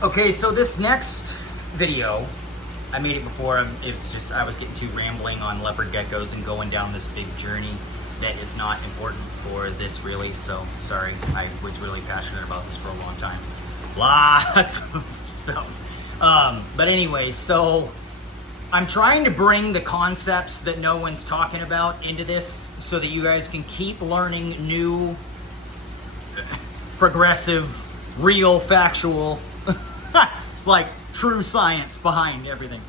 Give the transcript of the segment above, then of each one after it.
Okay, so this next video, I made it before. It's just I was getting too rambling on leopard geckos and going down this big journey that is not important for this really. So sorry, I was really passionate about this for a long time. Lots of stuff. But anyway, so I'm trying to bring the concepts that no one's talking about into this so that you guys can keep learning new, progressive, real, factual, like true science behind everything.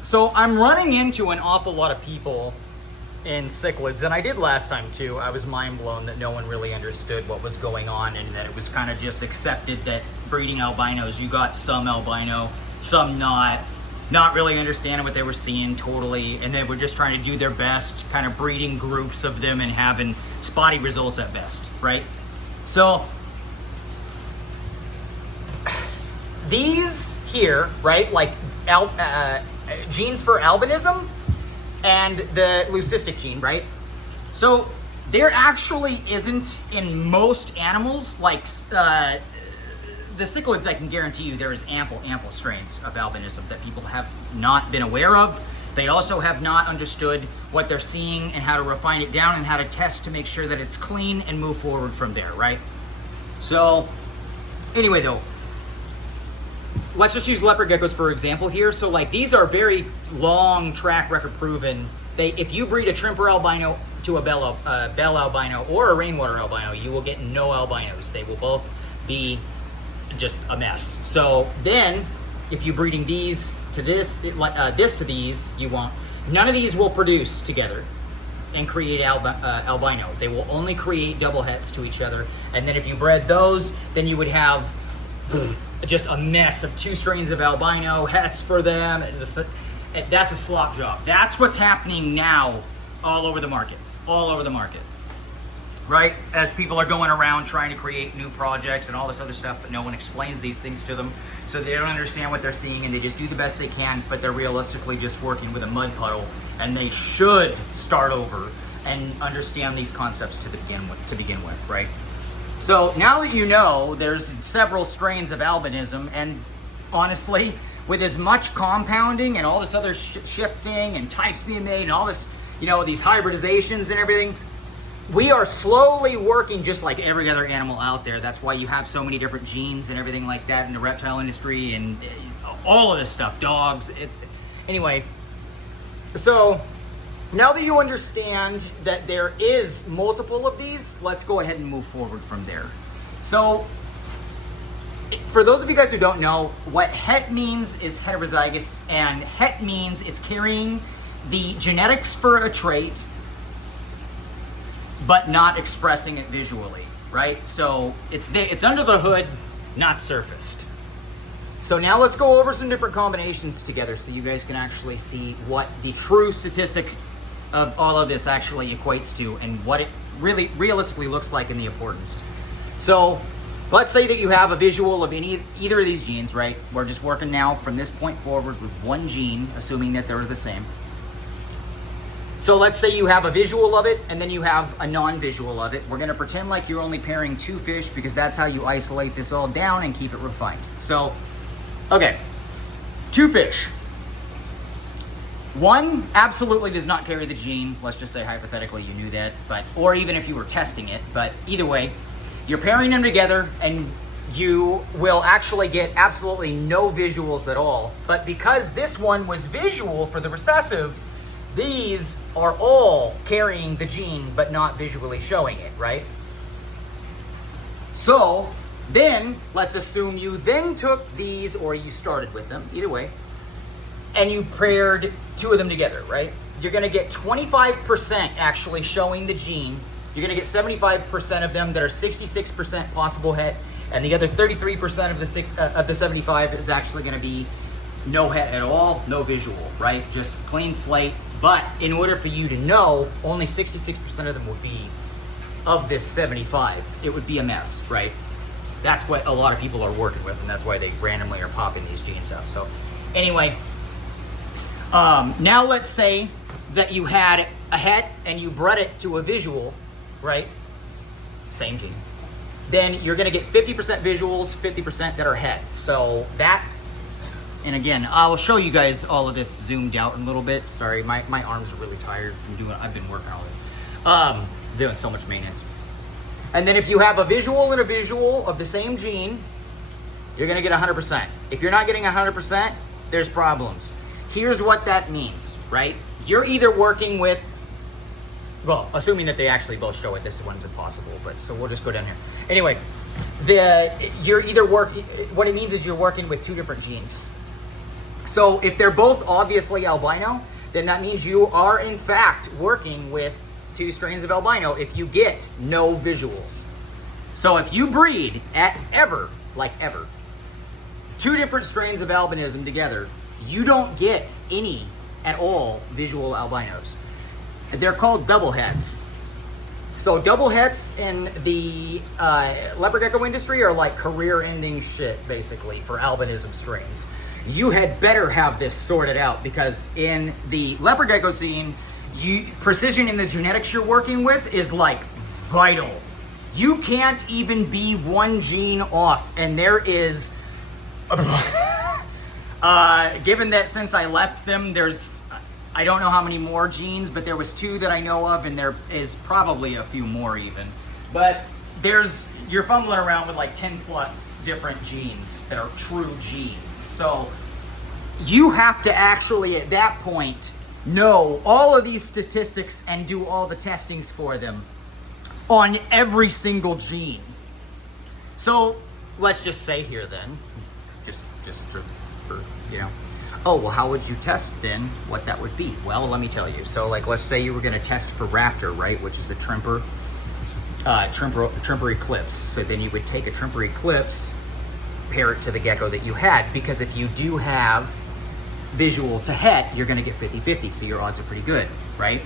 So I'm running into an awful lot of people in cichlids, and I did last time too. I was mind blown that no one really understood what was going on, and that it was kind of just accepted that breeding albinos, you got some albino, some not really understanding what they were seeing totally, and they were just trying to do their best, kind of breeding groups of them and having spotty results at best, right? So these here, right, like genes for albinism and the leucistic gene, right? So there actually isn't in most animals, like the cichlids, I can guarantee you there is ample strains of albinism that people have not been aware of. They also have not understood what they're seeing and how to refine it down and how to test to make sure that it's clean and move forward from there, right? So anyway though, let's just use leopard geckos for example here. So like these are very long track record proven. If you breed a trimper albino to a bell albino or a rainwater albino, you will get no albinos. They will both be just a mess. So then if you're breeding these to this to these, you won't. None of these will produce together and create albino. They will only create double hets to each other. And then if you bred those, then you would have just a mess of two strains of albino hets for them. That's a slop job. That's what's happening now all over the market, right? As people are going around trying to create new projects and all this other stuff, but no one explains these things to them, so they don't understand what they're seeing, and they just do the best they can, but they're realistically just working with a mud puddle, and they should start over and understand these concepts to begin with, right? So now that you know there's several strains of albinism, and honestly, with as much compounding and all this other shifting and types being made and all this, you know, these hybridizations and everything, we are slowly working just like every other animal out there. That's why you have so many different genes and everything like that in the reptile industry and all of this stuff, dogs. Anyway, so now that you understand that there is multiple of these, let's go ahead and move forward from there. So for those of you guys who don't know, what het means is heterozygous, and het means it's carrying the genetics for a trait but not expressing it visually, right? So it's under the hood, not surfaced. So now let's go over some different combinations together so you guys can actually see what the true statistic of all of this actually equates to and what it really realistically looks like in the importance. So let's say that you have a visual of either of these genes, right? We're just working now from this point forward with one gene, assuming that they're the same. So let's say you have a visual of it and then you have a non-visual of it. We're going to pretend like you're only pairing two fish because that's how you isolate this all down and keep it refined. So, okay, two fish. One absolutely does not carry the gene. Let's just say hypothetically you knew that, or even if you were testing it, but either way, you're pairing them together and you will actually get absolutely no visuals at all. But because this one was visual for the recessive, these are all carrying the gene but not visually showing it, right? So then let's assume you then took these, or you started with them, either way, and you paired two of them together, right? You're gonna get 25% actually showing the gene. You're gonna get 75% of them that are 66% possible het, and the other 33% of the 75 is actually gonna be no het at all, no visual, right? Just clean slate. But in order for you to know, only 66% of them would be of this 75. It would be a mess, right? That's what a lot of people are working with, and that's why they randomly are popping these genes out. So anyway, now let's say that you had a het and you bred it to a visual, right? Same gene. then you're going to get 50% visuals, 50% that are het. So that, and again, I'll show you guys all of this zoomed out in a little bit. Sorry, my arms are really tired from I've been working all day. Doing so much maintenance. And then if you have a visual and a visual of the same gene, you're going to get 100%. If you're not getting 100%, there's problems. Here's what that means, right? You're either working with, well, assuming that they actually both show it, this one's impossible, but so we'll just go down here. Anyway, what it means is you're working with two different genes. So if they're both obviously albino, then that means you are in fact working with two strains of albino if you get no visuals. So if you breed ever, two different strains of albinism together, you don't get any at all visual albinos. They're called double hets. So double hets in the leopard gecko industry are like career-ending shit, basically, for albinism strains. You had better have this sorted out, because in the leopard gecko scene, precision in the genetics you're working with is like vital. You can't even be one gene off, and there is given that since I left them, there's I don't know how many more genes, but there was two that I know of, and there is probably a few more even. But you're fumbling around with like 10 plus different genes that are true genes. So you have to actually at that point know all of these statistics and do all the testings for them on every single gene. So let's just say here then, just for you know, oh, well, how would you test then what that would be? Well, let me tell you. So like, let's say you were going to test for raptor, right? Which is a Tremper eclipse. So then you would take a Tremper eclipse, pair it to the gecko that you had, because if you do have visual to het, you're going to get 50-50. So your odds are pretty good, right?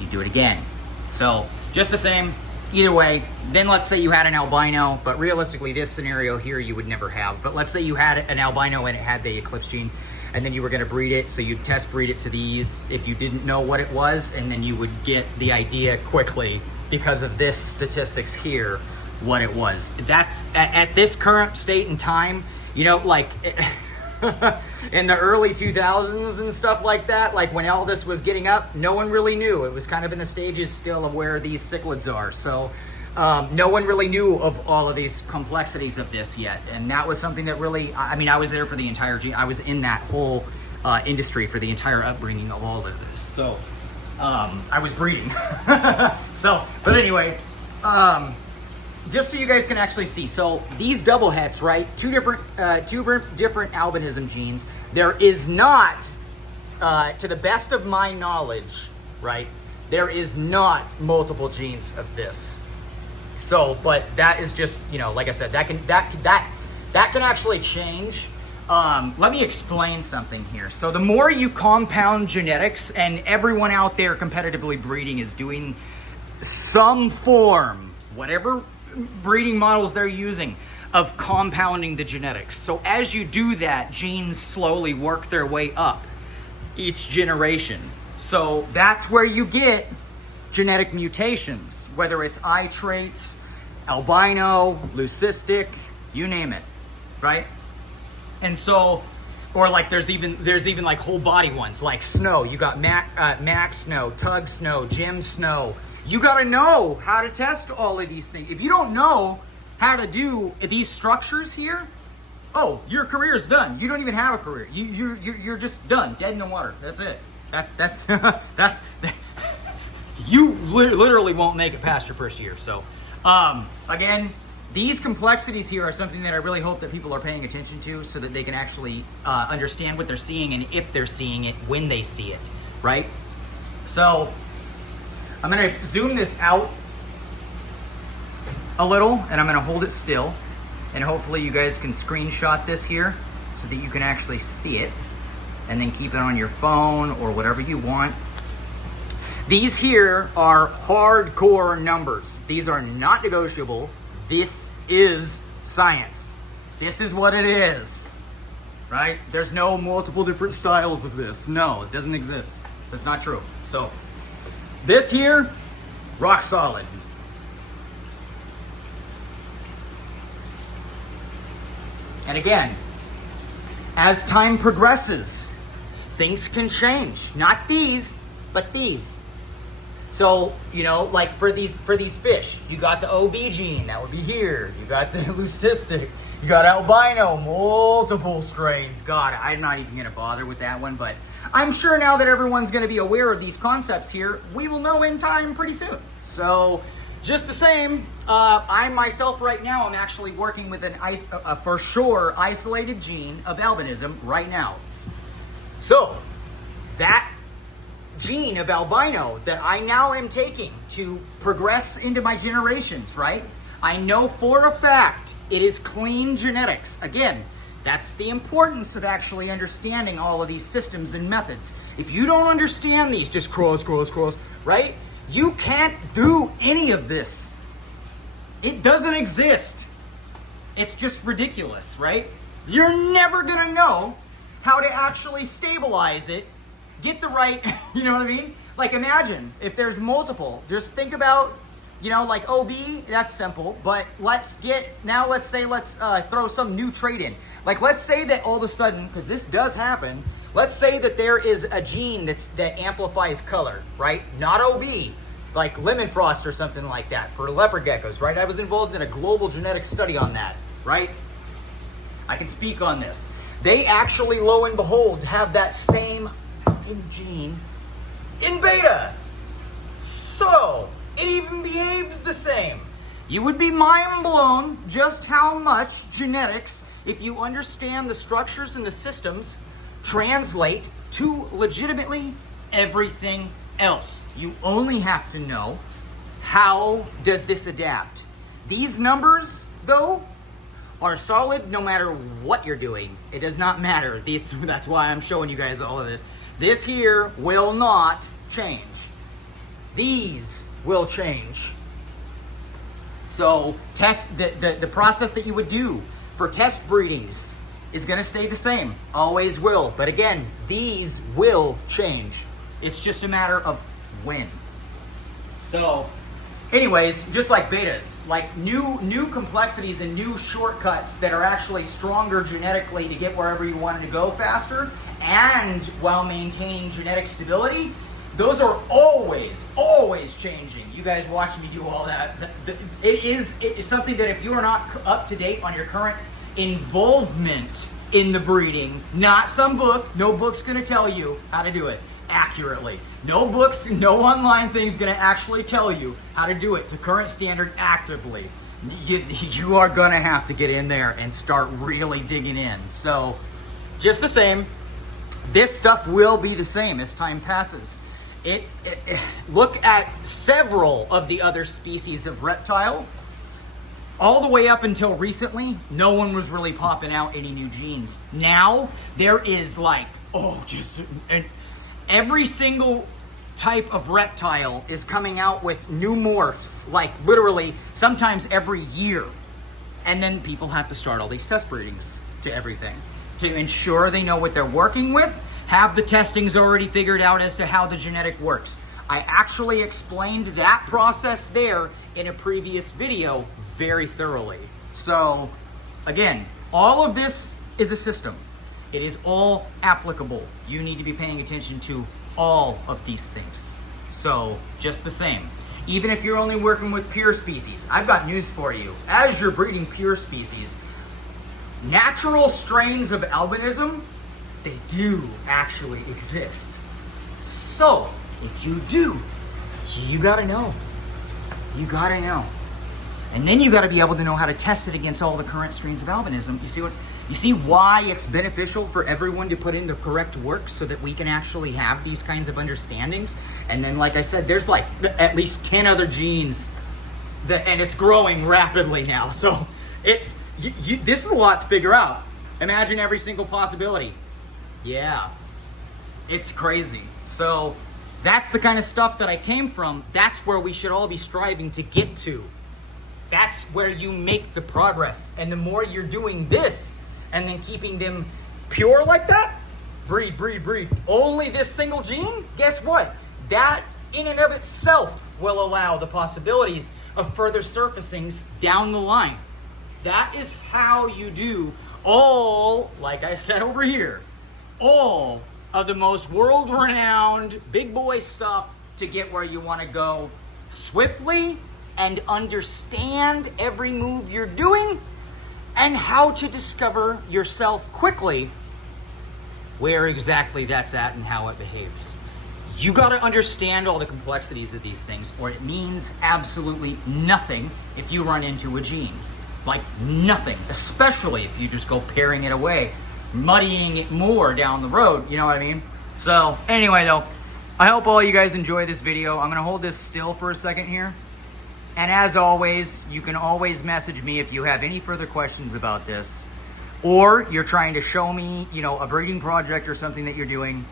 You do it again. So just the same, either way. Then let's say you had an albino, but realistically this scenario here you would never have. But let's say you had an albino and it had the eclipse gene, and then you were going to breed it. So you'd test breed it to these if you didn't know what it was, and then you would get the idea quickly because of this statistics here what it was. That's at this current state and time, you know, like in the early 2000s and stuff like that, like when all this was getting up, no one really knew. It was kind of in the stages still of where these cichlids are. So no one really knew of all of these complexities of this yet. And that was something that really, I mean, I was there for the entire, I was in that whole industry for the entire upbringing of all of this. So I was breeding. So, but anyway, just so you guys can actually see, so these double hets, right? Two different albinism genes. There is not, to the best of my knowledge, right? There is not multiple genes of this. So, but that is just, you know, like I said, that can actually change. Let me explain something here. So the more you compound genetics, and everyone out there competitively breeding is doing some form, whatever breeding models they're using, of compounding the genetics. So as you do that, genes slowly work their way up each generation. So that's where you get genetic mutations, whether it's eye traits, albino, leucistic, you name it, right? And so, or like there's even like whole body ones, like Snow. You got Max Snow, Tug Snow, Jim Snow. You got to know how to test all of these things. If you don't know how to do these structures here, oh, your career is done. You don't even have a career. You're just done, dead in the water. That's it. That's you literally won't make it past your first year. So, again, these complexities here are something that I really hope that people are paying attention to, so that they can actually understand what they're seeing, and if they're seeing it, when they see it, right? So I'm going to zoom this out a little, and I'm going to hold it still, and hopefully you guys can screenshot this here so that you can actually see it, and then keep it on your phone or whatever you want. These here are hardcore numbers. These are not negotiable. This is science. This is what it is, right? There's no multiple different styles of this. No, it doesn't exist. That's not true. So this here, rock solid. And again, as time progresses, things can change. Not these, but these. So, you know, like for these fish, you got the OB gene, that would be here. You got the leucistic. You got albino, multiple strains. God, I'm not even going to bother with that one, but I'm sure now that everyone's going to be aware of these concepts here, we will know in time pretty soon. So, just the same, I myself right now am actually working with a for sure isolated gene of albinism right now. So, that gene of albino that I now am taking to progress into my generations, right? I know for a fact it is clean genetics. Again, that's the importance of actually understanding all of these systems and methods. If you don't understand these, just cross, right? You can't do any of this. It doesn't exist. It's just ridiculous, right? You're never gonna know how to actually stabilize it, get the right, you know what I mean? Like imagine if there's multiple, just think about, you know, like OB, that's simple, but let's throw some new trait in. Like let's say that all of a sudden, because this does happen, let's say that there is a gene that amplifies color, right? Not OB, like lemon frost or something like that for leopard geckos, right? I was involved in a global genetic study on that, right? I can speak on this. They actually, lo and behold, have that same gene in beta. So, it even behaves the same. You would be mind blown just how much genetics, if you understand the structures and the systems, translate to legitimately everything else. You only have to know how does this adapt. These numbers, though, are solid no matter what you're doing. It does not matter. That's why I'm showing you guys all of this. This here will not change. These will change. So the process that you would do for test breedings is going to stay the same. Always will. But again, these will change. It's just a matter of when. So anyways, just like betas, like new complexities and new shortcuts that are actually stronger genetically to get wherever you wanted to go faster and while maintaining genetic stability, those are always changing. You guys watch me do all that. It is something that if you are not up to date on your current involvement in the breeding, not some book, no book's gonna tell you how to do it accurately. No books, no online thing's gonna actually tell you how to do it to current standard actively. You are gonna have to get in there and start really digging in. So, just the same, this stuff will be the same as time passes. Look at several of the other species of reptile. All the way up until recently, no one was really popping out any new genes. Now, there is like, every single type of reptile is coming out with new morphs, like literally sometimes every year. And then people have to start all these test breedings to everything to ensure they know what they're working with, have the testings already figured out as to how the genetic works. I actually explained that process there in a previous video very thoroughly. So again, all of this is a system. It is all applicable. You need to be paying attention to all of these things. So just the same, even if you're only working with pure species, I've got news for you. As you're breeding pure species, natural strains of albinism, they do actually exist. So if you do, you gotta know. You gotta know. And then you gotta be able to know how to test it against all the current strains of albinism. You see why it's beneficial for everyone to put in the correct work so that we can actually have these kinds of understandings? And then, like I said, there's like at least 10 other genes and it's growing rapidly now. So this is a lot to figure out. Imagine every single possibility. Yeah, it's crazy. So that's the kind of stuff that I came from. That's where we should all be striving to get to. That's where you make the progress. And the more you're doing this and then keeping them pure like that, breed. Only this single gene, guess what? That in and of itself will allow the possibilities of further surfacings down the line. That is how you do all, like I said over here, all of the most world-renowned big boy stuff to get where you want to go swiftly and understand every move you're doing and how to discover yourself quickly where exactly that's at and how it behaves. You got to understand all the complexities of these things, or it means absolutely nothing if you run into a gene. Like nothing, especially if you just go paring it away, muddying it more down the road, you know what I mean? So anyway though, I hope all you guys enjoy this video. I'm gonna hold this still for a second here. And as always, you can always message me if you have any further questions about this, or you're trying to show me, you know, a breeding project or something that you're doing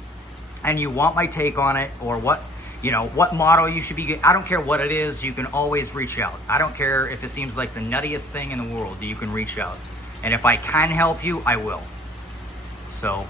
and you want my take on it, or what, you know, what model you should be, I don't care what it is, you can always reach out. I don't care if it seems like the nuttiest thing in the world, you can reach out. And if I can help you, I will. So